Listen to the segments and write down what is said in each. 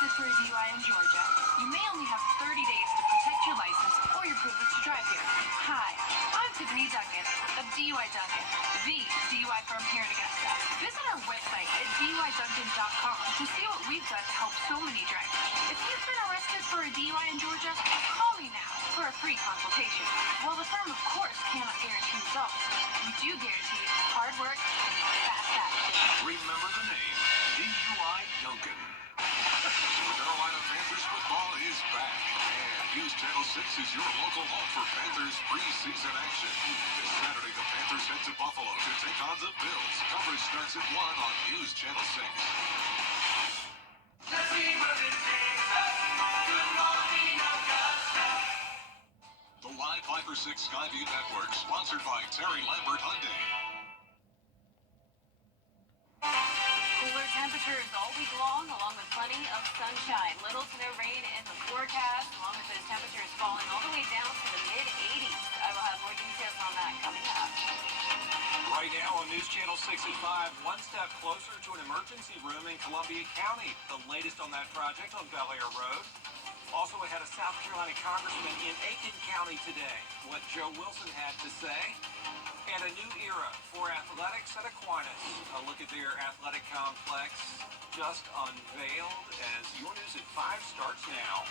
arrested for a DUI in Georgia, you may only have 30 days to protect your license or your privilege to drive here. Hi, I'm Tiffany Duncan of DUI Duncan, the DUI firm here in Augusta. Visit our website at DUIDuncan.com to see what we've done to help so many drivers. If you've been arrested for a DUI in Georgia, call me now for a free consultation. While the firm, of course, cannot guarantee results, we do guarantee hard work and fast action. Remember the name, DUI Duncan. Carolina Panthers football is back, and News Channel 6 is your local home for Panthers preseason action. This Saturday, the Panthers head to Buffalo to take on the Bills. Coverage starts at 1 on News Channel 6. The live 5 for 6 Skyview Network, sponsored by Terry Lambert Hyundai. Cooler temperatures all week long, along with plenty of sunshine. Little to no rain in the forecast, along with those temperatures falling all the way down to the mid-80s. I will have more details on that coming up. Right now on News Channel 6 at 5, one step closer to an emergency room in Columbia County. The latest on that project on Bel Air Road. Also ahead of South Carolina Congressman in Aiken County today. What Joe Wilson had to say. And a new era for athletics at Aquinas. A look at their athletic complex just unveiled as your news at 5 starts now.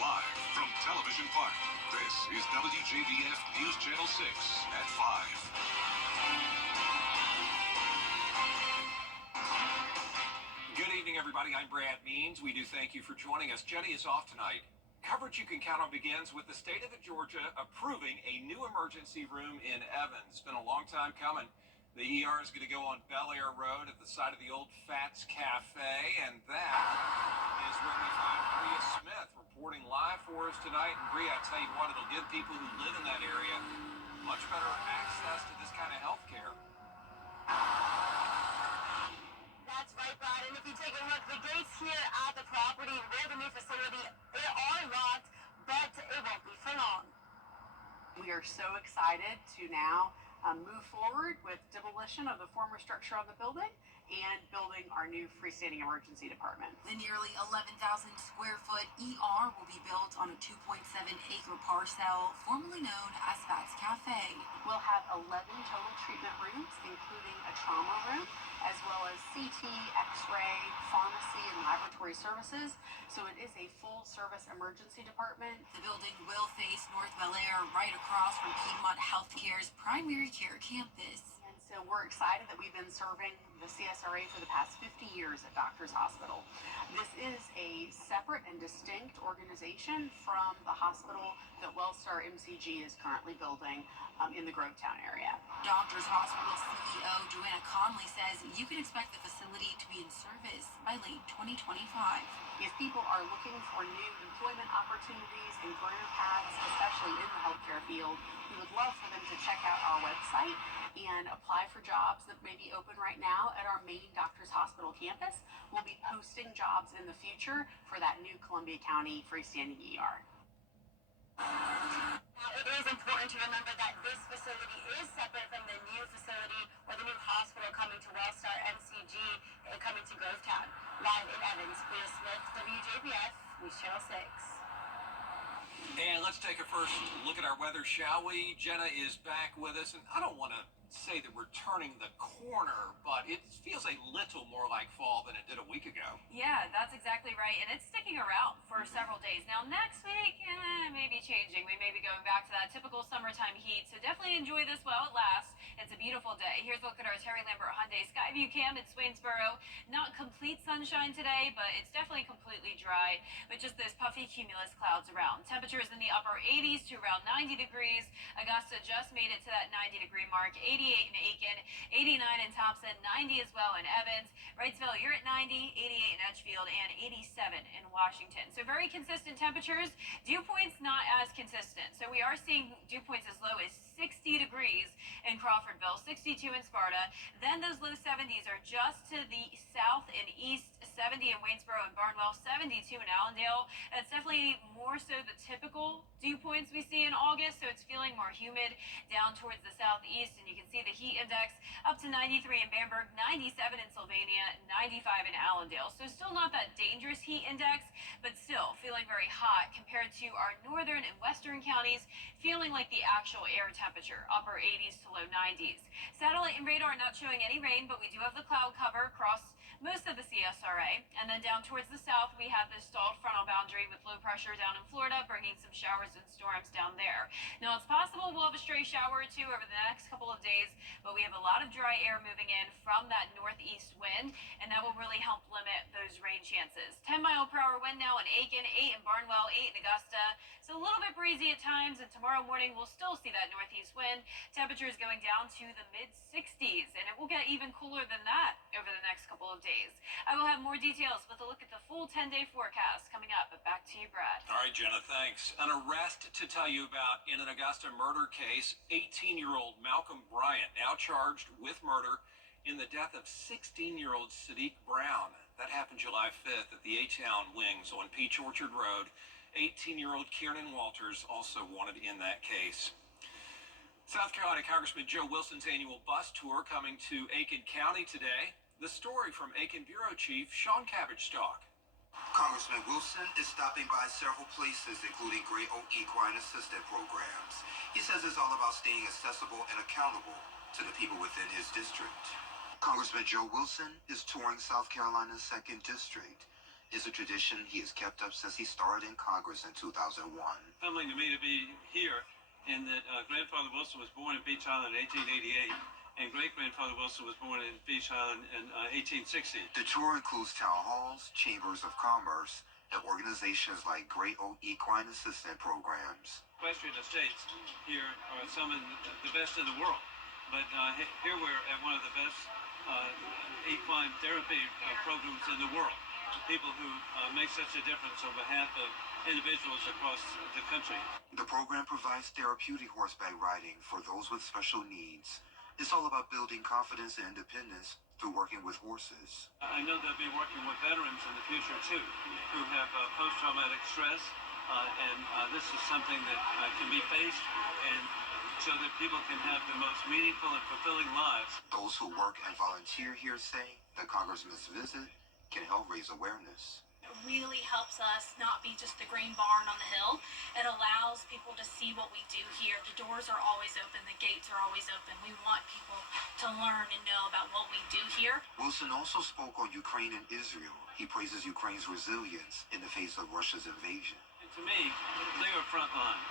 Live from Television Park, this is WJBF News Channel 6 at 5. Good evening, everybody. I'm Brad Means. We do thank you for joining us. Jenny is off tonight. Coverage you can count on begins with the state of Georgia approving a new emergency room in Evans. It's been a long time coming. The ER is going to go on Bel Air Road at the side of the old Fats Cafe, and that is where we find Bria Smith reporting live for us tonight. And Bria, I tell you what, it'll give people who live in that area much better access to this kind of health care. That's right, Brad. And if you take a look, the gates here at the property where the new facility, they are locked, but it won't be for long. We are so excited to now move forward with demolition of the former structure of the building and building our new freestanding emergency department. The nearly 11,000 square foot ER will be built on a 2.7-acre parcel formerly known as Fats Cafe. We'll have 11 total treatment rooms, including a trauma room, as well as CT, X-ray, pharmacy, and laboratory services. So it is a full-service emergency department. The building will face North Bel Air, right across from Piedmont Healthcare's primary care campus. And so we're excited that we've been serving the CSRA for the past 50 years at Doctors Hospital. This is a separate and distinct organization from the hospital that Wellstar MCG is currently building in the Grovetown area. Doctors Hospital CEO Joanna Conley says you can expect the facility to be in service by late 2025. If people are looking for new employment opportunities and career paths, especially in the healthcare field, we would love for them to check out our website and apply for jobs that may be open right now at our main Doctors Hospital campus. We'll be posting jobs in the future for that new Columbia County freestanding ER. Now, it is important to remember that this facility is separate from the new facility or the new hospital coming to Wellstar MCG and coming to Grovetown. Live in Evans, Bria Smith, WJBF, News Channel 6. And let's take a first look at our weather, shall we? Jenna is back with us, and I don't want to say that we're turning the corner, but it feels a little more like fall than it did a week ago. Yeah, that's exactly right. And it's sticking around for several days. Now, next week, may be changing. We may be going back to that typical summertime heat. So definitely enjoy this while it lasts. It's a beautiful day. Here's a look at our Terry Lambert Hyundai Skyview Cam in Swainsboro. Not complete sunshine today, but it's definitely completely dry with just those puffy cumulus clouds around. Temperatures in the upper 80s to around 90 degrees. Augusta just made it to that 90-degree mark. 88 in Aiken, 89 in Thompson, 90 as well in Evans. Wrightsville, you're at 90, 88 in Edgefield, and 87 in Washington. So very consistent temperatures. Dew points not as consistent. So we are seeing dew points as low as 60 degrees in Crawfordville, 62 in Sparta. Then those low 70s are just to the south and east, 70 in Waynesboro and Barnwell, 72 in Allendale. It's definitely more so the typical dew points we see in August, so it's feeling more humid down towards the southeast, and you can see the heat index up to 93 in Bamberg, 97 in Sylvania, 95 in Allendale. So still not that dangerous heat index, but still feeling very hot compared to our northern and western counties, feeling like the actual air temperature, upper 80s to low 90s. Satellite and radar not showing any rain, but we do have the cloud cover across most of the CSRA. And then down towards the south, we have this stalled frontal boundary with low pressure down in Florida, bringing some showers and storms down there. Now, it's possible we'll have a stray shower or two over the next couple of days, but we have a lot of dry air moving in from that northeast wind, and that will really help limit those rain chances. 10-mile-per-hour wind now in Aiken, 8 in Barnwell, 8 in Augusta. So a little bit breezy at times, and tomorrow morning we'll still see that northeast wind. Temperatures going down to the mid-60s, and it will get even cooler than that over the next couple of days. I will have more details with a look at the full 10-day forecast coming up, but back to you, Brad. All right, Jenna, thanks. An arrest to tell you about in an Augusta murder case. 18-year-old Malcolm Bryant now charged with murder in the death of 16-year-old Sadiq Brown. That happened July 5th at the A-Town Wings on Peach Orchard Road. 18-year-old Kiernan Walters also wanted in that case. South Carolina Congressman Joe Wilson's annual bus tour coming to Aiken County today. The story from Aiken Bureau Chief Sean Cabbage-Stock. Congressman Wilson is stopping by several places, including Great Oak Equine Assistant programs. He says it's all about staying accessible and accountable to the people within his district. Congressman Joe Wilson is touring South Carolina's 2nd District. It's a tradition he has kept up since he started in Congress in 2001. Humbling to me to be here, in that grandfather Wilson was born in Beach Island in 1888. And great-grandfather Wilson was born in Beach Island in 1860. The tour includes town halls, chambers of commerce, and organizations like Great Oak Equine Assistant programs. Equestrian estates here are some of the best in the world. But here we're at one of the best equine therapy programs in the world. People who make such a difference on behalf of individuals across the country. The program provides therapeutic horseback riding for those with special needs. It's all about building confidence and independence through working with horses. I know they'll be working with veterans in the future, too, who have post-traumatic stress, and this is something that can be faced, and so that people can have the most meaningful and fulfilling lives. Those who work and volunteer here say the Congressman's visit can help raise awareness. Really helps us not be just the green barn on the hill. It allows people to see what we do here. The doors are always open. The gates are always open. We want people to learn and know about what we do here. Wilson also spoke on Ukraine and Israel. He praises Ukraine's resilience in the face of Russia's invasion. And to me, they are front line.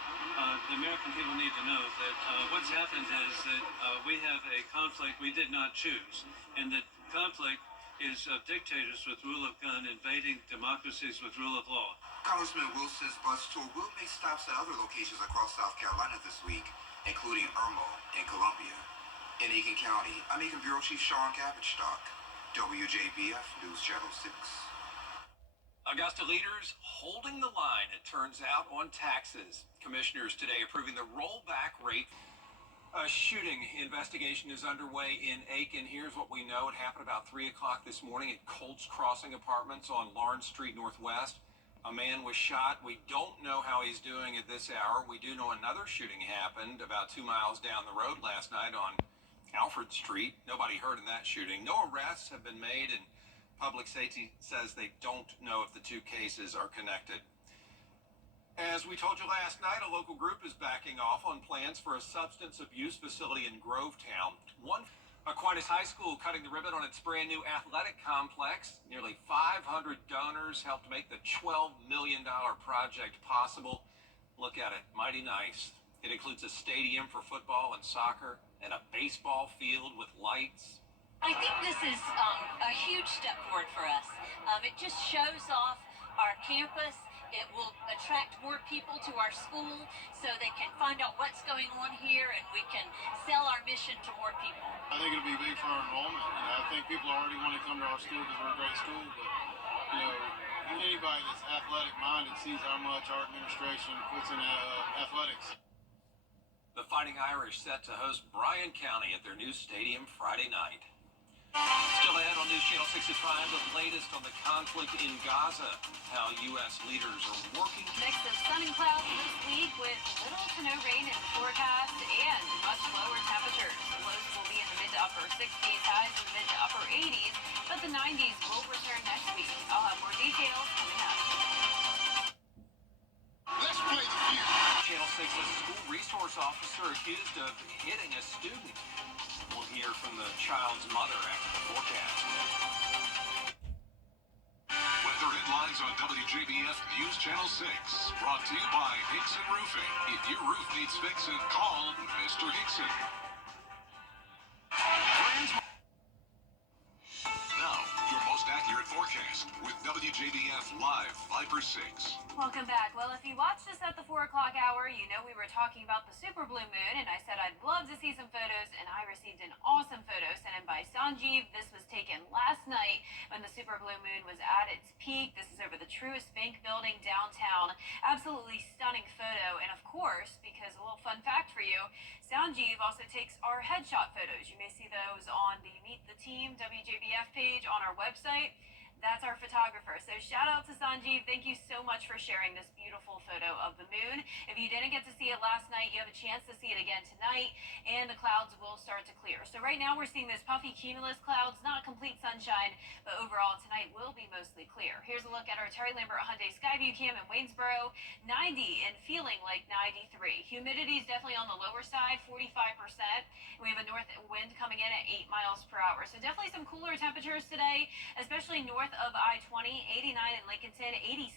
The American people need to know that what's happened is that we have a conflict we did not choose, and that conflict is of dictators with rule of gun invading democracies with rule of law. Congressman Wilson's bus tour will make stops at other locations across South Carolina this week, including Irmo and Columbia. In Aiken County, I'm Aiken Bureau Chief Sean Cabbage-Stock, WJBF News Channel 6. Augusta leaders holding the line, it turns out, on taxes. Commissioners today approving the rollback rate. A shooting investigation is underway in Aiken. Here's what we know. It happened about 3 o'clock this morning at Colts Crossing Apartments on Lawrence Street Northwest. A man was shot. We don't know how he's doing at this hour. We do know another shooting happened about 2 miles down the road last night on Alfred Street. Nobody hurt in that shooting. No arrests have been made, and public safety says they don't know if the two cases are connected. As we told you last night, a local group is backing off on plans for a substance abuse facility in Grovetown. Aquinas High School cutting the ribbon on its brand new athletic complex. Nearly 500 donors helped make the $12 million project possible. Look at it, mighty nice. It includes a stadium for football and soccer and a baseball field with lights. I think this is a huge step forward for us. It just shows off our campus. It will attract more people to our school so they can find out what's going on here, and we can sell our mission to more people. I think it'll be big for our enrollment. I think people already want to come to our school because we're a great school, but anybody that's athletic minded sees how much our administration puts in athletics. The Fighting Irish set to host Bryan County at their new stadium Friday night. Still ahead on News Channel 6 at 5, the latest on the conflict in Gaza, how U.S. leaders are working. Mix of sun and clouds this week with little to no rain in the forecast and much lower temperatures. The lows will be in the mid to upper 60s, highs in the mid to upper 80s, but the 90s will return next week. I'll have more details coming up. Let's play the view. Channel 6's school resource officer accused of hitting a student. We'll hear from the child's mother after the forecast. Weather headlines on WJBF News Channel 6. Brought to you by Hickson Roofing. If your roof needs fixing, call Mr. Hickson. Now, your most accurate forecast with WJBF Live Viper 6. Welcome back. Well, if you watched us at the 4 o'clock hour, you know we were talking about the super blue moon, and I said I'd love to see some photos, and I received an awesome photo sent in by Sanjeev. This was taken last night when the super blue moon was at its peak. This is over the Truist Bank building downtown. Absolutely stunning photo, and of course, because a little fun fact for you, Sanjeev also takes our headshot photos. You may see those on the Meet the Team WJBF page on our website. That's our photographer. So shout out to Sanjeev. Thank you so much for sharing this beautiful photo of the moon. If you didn't get to see it last night, you have a chance to see it again tonight, and the clouds will start to clear. So right now we're seeing those puffy cumulus clouds, not complete sunshine, but overall tonight will be mostly clear. Here's a look at our Terry Lambert Hyundai Skyview cam in Waynesboro. 90 and feeling like 93. Humidity is definitely on the lower side, 45%. We have a north wind coming in at 8 miles per hour. So definitely some cooler temperatures today, especially north of I-20, 89 in Lincolnton, 86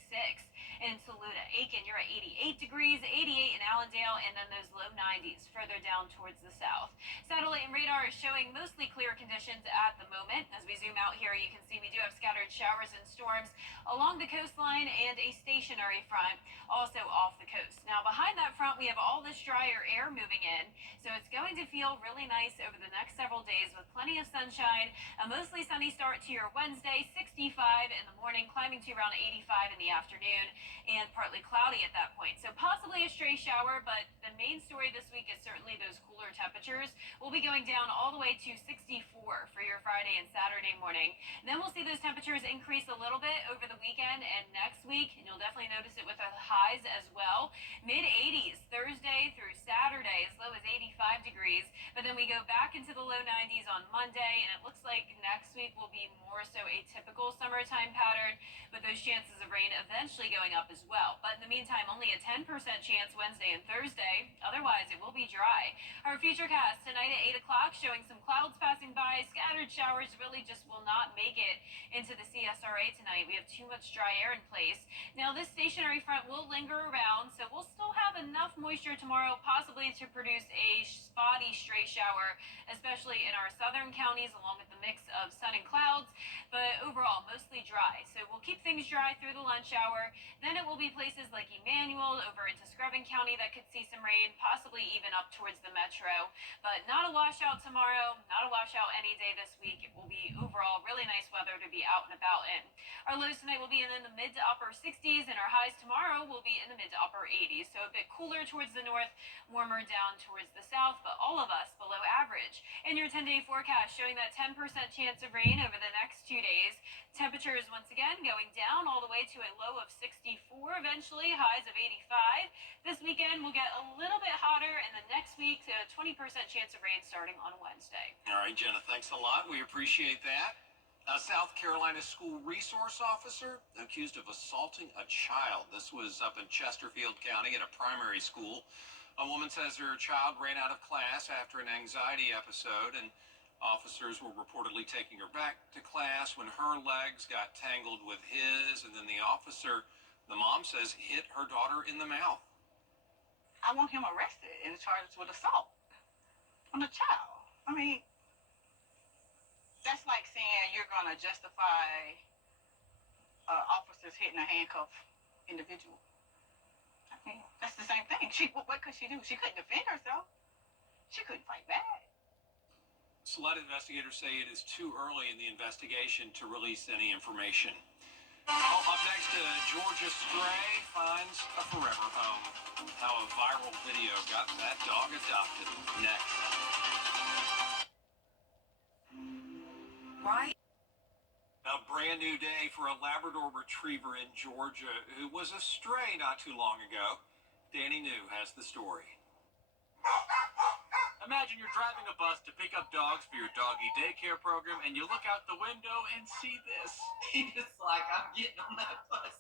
in Saluda. Aiken, you're at 88 degrees, 88 in Allendale, and then those low 90s further down towards the south. Satellite and radar is showing mostly clear conditions at the moment. As we zoom out here, you can see we do have scattered showers and storms along the coastline and a stationary front also off the coast. Now, behind that front, we have all this drier air moving in, so it's going to feel really nice over the next several days with plenty of sunshine. A mostly sunny start to your Wednesday, 65 in the morning, climbing to around 85 in the afternoon, and partly cloudy at that point. So possibly a stray shower, but the main story this week is certainly those cooler temperatures. We'll be going down all the way to 64 for your Friday and Saturday morning. And then we'll see those temperatures increase a little bit over the weekend and next week, and you'll definitely notice it with the highs as well. Mid-80s Thursday through Saturday, as low as 85 degrees, but then we go back into the low 90s on Monday, and it looks like next week will be more so a typical summertime pattern, with those chances of rain eventually going up as well. But in the meantime, only a 10% chance Wednesday and Thursday. Otherwise, it will be dry. Our futurecast tonight at 8 o'clock showing some clouds passing by. Scattered showers really just will not make it into the CSRA tonight. We have too much dry air in place. Now, this stationary front will linger around, so we'll still have enough moisture tomorrow, possibly to produce a spotty stray shower, especially in our southern counties, along with the mix of sun and clouds. But overall, mostly dry. So we'll keep things dry through the lunch hour. Then it will be places like Emmanuel over into Scrubbin County that could see some rain, possibly even up towards the metro. But not a washout tomorrow, not a washout any day this week. It will be overall really nice weather to be out and about in. Our lows tonight will be in the mid to upper 60s, and our highs tomorrow will be in the mid to upper 80s. So a bit cooler towards the north, warmer down towards the south, but all of us below average. In your 10-day forecast showing that 10% chance of rain over the next 2 days. Temperatures once again going down all the way to a low of 64 eventually, highs of 85. This weekend will get a little bit hotter, and the next week to a 20% chance of rain starting on Wednesday. All right, Jenna, thanks a lot. We appreciate that. A South Carolina school resource officer accused of assaulting a child. This was up in Chesterfield County at a primary school. A woman says her child ran out of class after an anxiety episode, and officers were reportedly taking her back to class when her legs got tangled with his, and then the officer, the mom says, hit her daughter in the mouth. I want him arrested and charged with assault on a child. I mean, that's like saying you're going to justify officers hitting a handcuffed individual. I mean, that's the same thing. What could she do? She couldn't defend herself. She couldn't fight back. SLED investigators say it is too early in the investigation to release any information. Up next, Georgia stray finds a forever home. How a viral video got that dog adopted. Next. brand new day for a Labrador retriever in Georgia who was a stray not too long ago. Danny New has the story. Imagine you're driving a bus to pick up dogs for your doggy daycare program, and you look out the window and see this. It's like I'm getting on that bus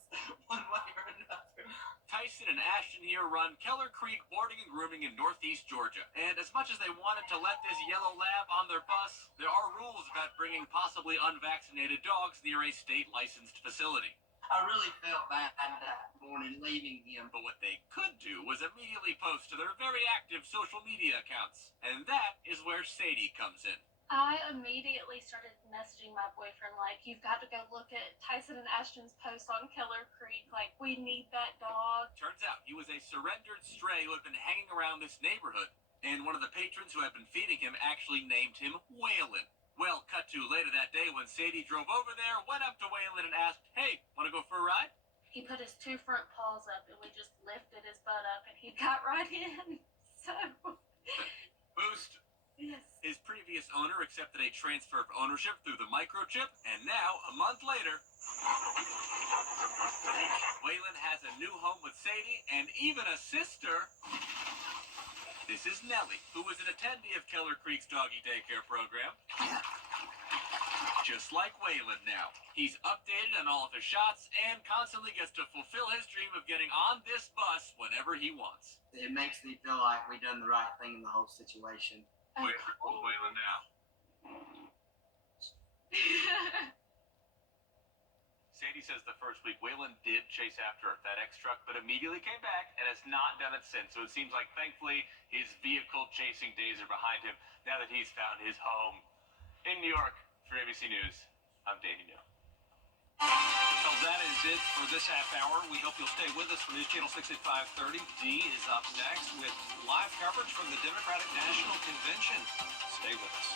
one way or another. Tyson and Ashton here run Keller Creek Boarding and Grooming in Northeast Georgia. And as much as they wanted to let this yellow lab on their bus, there are rules about bringing possibly unvaccinated dogs near a state-licensed facility. I really felt bad that morning leaving him. But what they could do was immediately post to their very active social media accounts. And that is where Sadie comes in. I immediately started messaging my boyfriend, like, you've got to go look at Tyson and Ashton's post on Keller Creek. Like, we need that dog. Turns out he was a surrendered stray who had been hanging around this neighborhood. And one of the patrons who had been feeding him actually named him Waylon. Well, cut to later that day when Sadie drove over there, went up to Waylon and asked, hey, want to go for a ride? He put his two front paws up, and we just lifted his butt up, and he got right in. So, Boost. yes. His previous owner accepted a transfer of ownership through the microchip, and now, a month later, Waylon has a new home with Sadie and even a sister. This is Nellie, who was an attendee of Keller Creek's doggy daycare program. Just like Waylon now. He's updated on all of his shots and constantly gets to fulfill his dream of getting on this bus whenever he wants. It makes me feel like we done the right thing in the whole situation. Wait for Waylon now. Sadie says the first week Waylon did chase after a FedEx truck, but immediately came back and has not done it since. So it seems like, thankfully, his vehicle chasing days are behind him now that he's found his home. In New York, for ABC News, I'm Danny New. Well, that is it for this half hour. We hope you'll stay with us for News Channel 6 at 5:30. Dee is up next with live coverage from the Democratic National Convention. Stay with us.